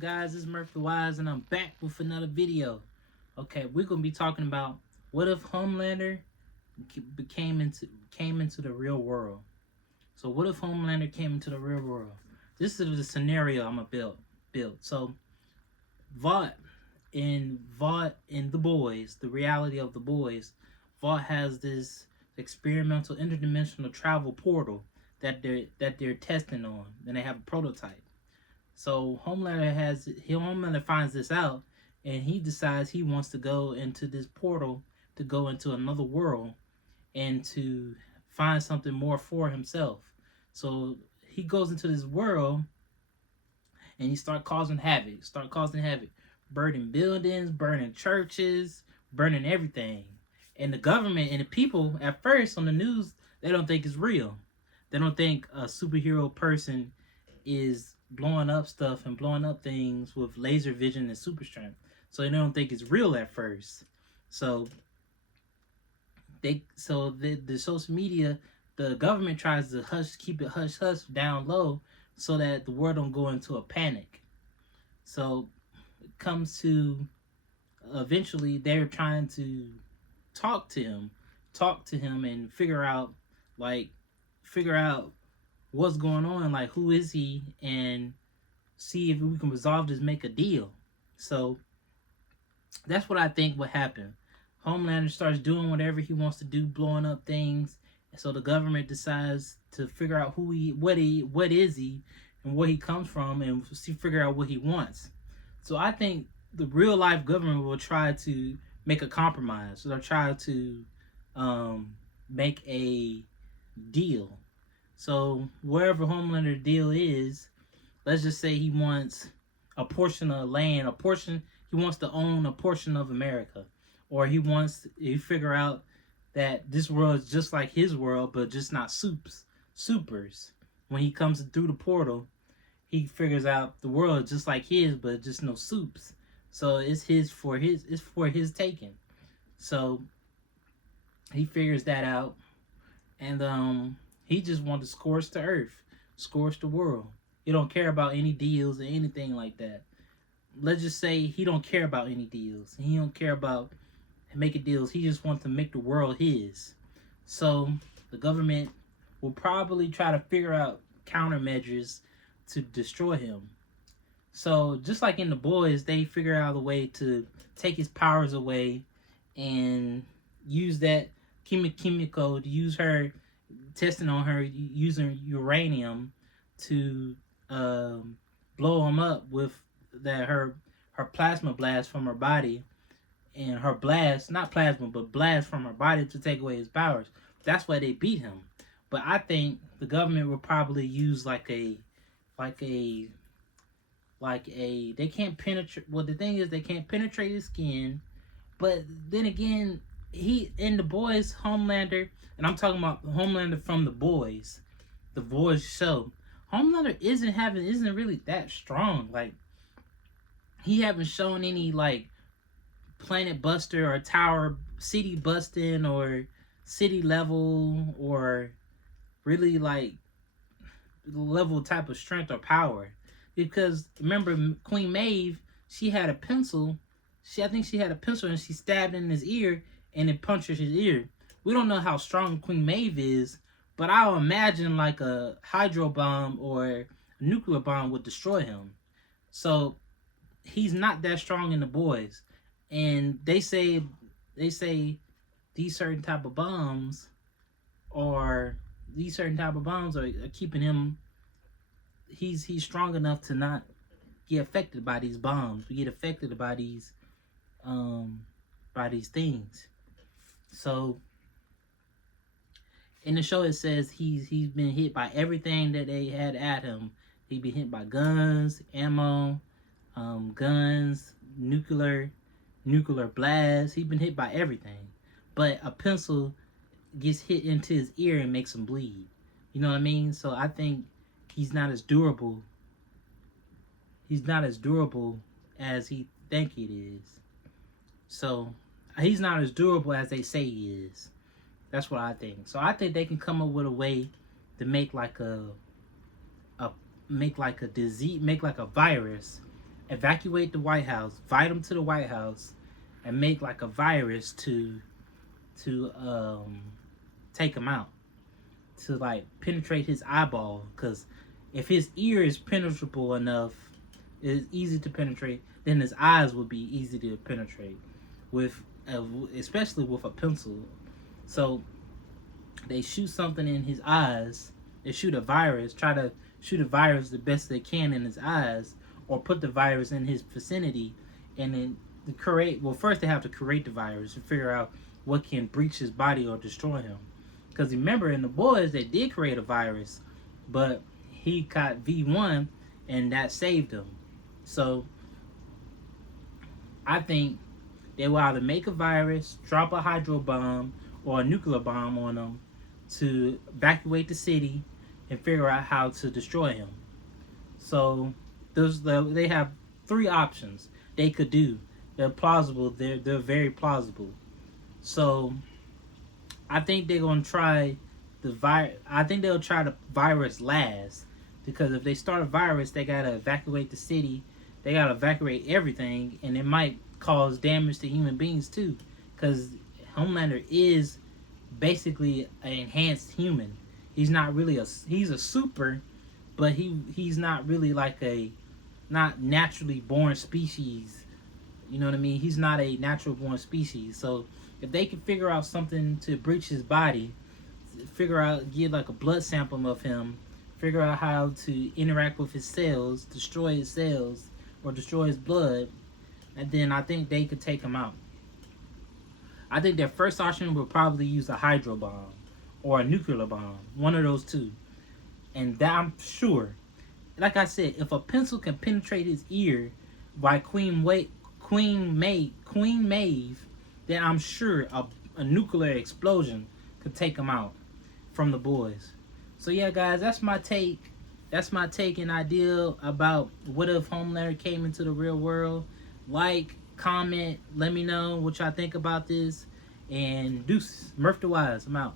Guys, it's Murphy Wise and I'm back with another video. Okay, we're gonna be talking about what if Homelander came into the real world. So what if Homelander came into the real world? This is the scenario I'm gonna build. So Vought in the boys, the reality of the boys, Vought has this experimental interdimensional travel portal that they're testing on, and they have a prototype. So Homelander finds this out, and he decides he wants to go into this portal to go into another world and to find something more for himself. So he goes into this world and he start causing havoc, burning buildings, burning churches, burning everything. And the government and the people at first on the news, they don't think it's real. They don't think a superhero person is blowing up stuff and blowing up things with laser vision and super strength. So they don't think it's real at first. So the social media, the government tries to keep it hush hush down low so that the world don't go into a panic. So it comes to eventually they're trying to talk to him, and figure out what's going on, like who is he, and see if we can resolve this, make a deal. So that's what I think would happen. Homelander starts doing whatever he wants to do, blowing up things, and so the government decides to figure out what is he, and where he comes from, and figure out what he wants. So I think the real life government will try to make a compromise. So they'll try to make a deal. So wherever Homelander deal is, let's just say he wants a portion of land, he wants to own a portion of America, or he figure out that this world is just like his world, but just not supers. When he comes through the portal, he figures out the world is just like his, but just no soups. So it's for his taking. So he figures that out, and he just wants to scorch the earth, scorch the world. He don't care about any deals or anything like that. Let's just say he don't care about any deals. He don't care about making deals. He just wants to make the world his. So the government will probably try to figure out countermeasures to destroy him. So just like in the boys, they figure out a way to take his powers away and use that Kimiko, to use her, testing on her using uranium to blow him up with her plasma blast from her body, and her blast, not plasma but blast from her body, to take away his powers. That's why they beat him. But I think the government will probably use they can't penetrate. Well, the thing is, they can't penetrate his skin. But then again, he in the boys, Homelander, and I'm talking about Homelander from the boys show. Homelander isn't really that strong. Like, he haven't shown any like planet buster or tower city busting or city level or really like level type of strength or power. Because remember, Queen Maeve, she had a pencil. I think she had a pencil and she stabbed in his ear and it punctured his ear. We don't know how strong Queen Maeve is, but I'll imagine like a hydro bomb or a nuclear bomb would destroy him. So he's not that strong in the boys. And they say these certain type of bombs are keeping him. He's strong enough to not get affected by these bombs. We get affected by these things. So in the show it says he's been hit by everything that they had at him. He's been hit by guns, ammo, nuclear blasts. He's been hit by everything. But a pencil gets hit into his ear and makes him bleed. You know what I mean? So I think he's not as durable. He's not as durable as he think it is. So he's not as durable as they say he is. That's what I think. So I think they can come up with a way to make like a disease, make like a virus, evacuate the White House, invite him to the White House, and make like a virus to take him out, to like penetrate his eyeball. Because if his ear is penetrable enough, it's easy to penetrate, then his eyes would be easy to penetrate with, especially with a pencil. So they shoot something in his eyes. They shoot a virus, try to shoot a virus the best they can in his eyes, or put the virus in his vicinity, and then to create. Well, first they have to create the virus and figure out what can breach his body or destroy him. Because remember, in the boys, they did create a virus, but he got V1, and that saved him. So I think they will either make a virus, drop a hydro bomb or a nuclear bomb on him to evacuate the city and figure out how to destroy him. So they have three options they could do. They're plausible. They're very plausible. So I think they're gonna try I think they'll try the virus last, because if they start a virus, they gotta evacuate the city. They gotta evacuate everything, and it might cause damage to human beings too, because Homelander is basically an enhanced human. He's not really he's a super, but he's not really like a not naturally born species. You know what I mean? He's not a natural born species. So if they can figure out something to breach his body, get like a blood sample of him, figure out how to interact with his cells, destroy his cells, or destroy his blood, and then I think they could take him out. I think their first option would probably use a hydro bomb or a nuclear bomb, one of those two. And that I'm sure, like I said, if a pencil can penetrate his ear by Queen Maeve, then I'm sure a nuclear explosion could take him out from the boys. So yeah, guys, that's my take. That's my take and idea about what if Homelander came into the real world. Like, comment, let me know what y'all think about this. And deuces, Murph the Wise, I'm out.